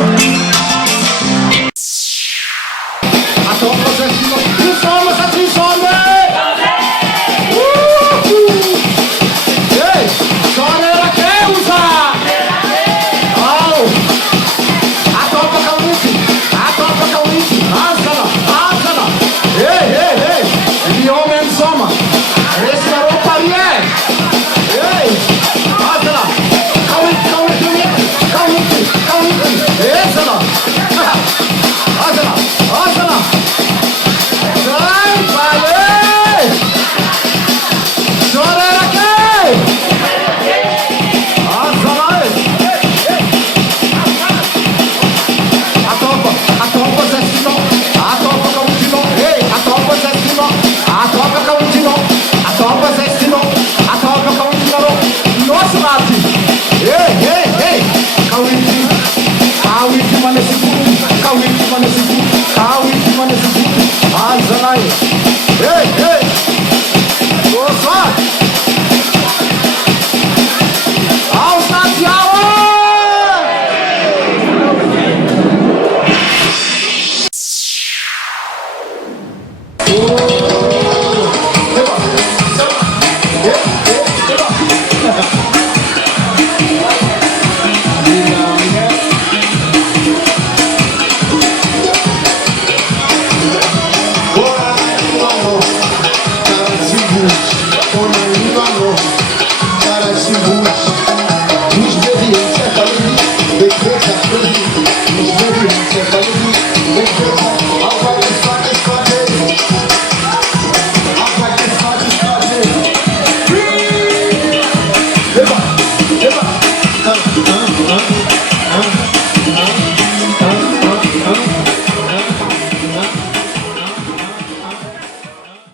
A to possession of two songs at two songs. Hey, Sony era quem usa? Oh, a topa Kawichi, Asana. Hey, the homem soma. Esse garoto ali é. Ei, Asana, Kawichi, Asana. Sai, vale! Chora era quem? Asana. A topa Zestino, a topa Kawichi, ei, a topa Zestino, a topa Kawichi, a topa Zestino, a topa Kawichi, nossa, Nath! Ei, Kawichi, manesse tudo, Kawichi, manesse tudo, Asana. Ei, nossa! Aos Nath, Cara de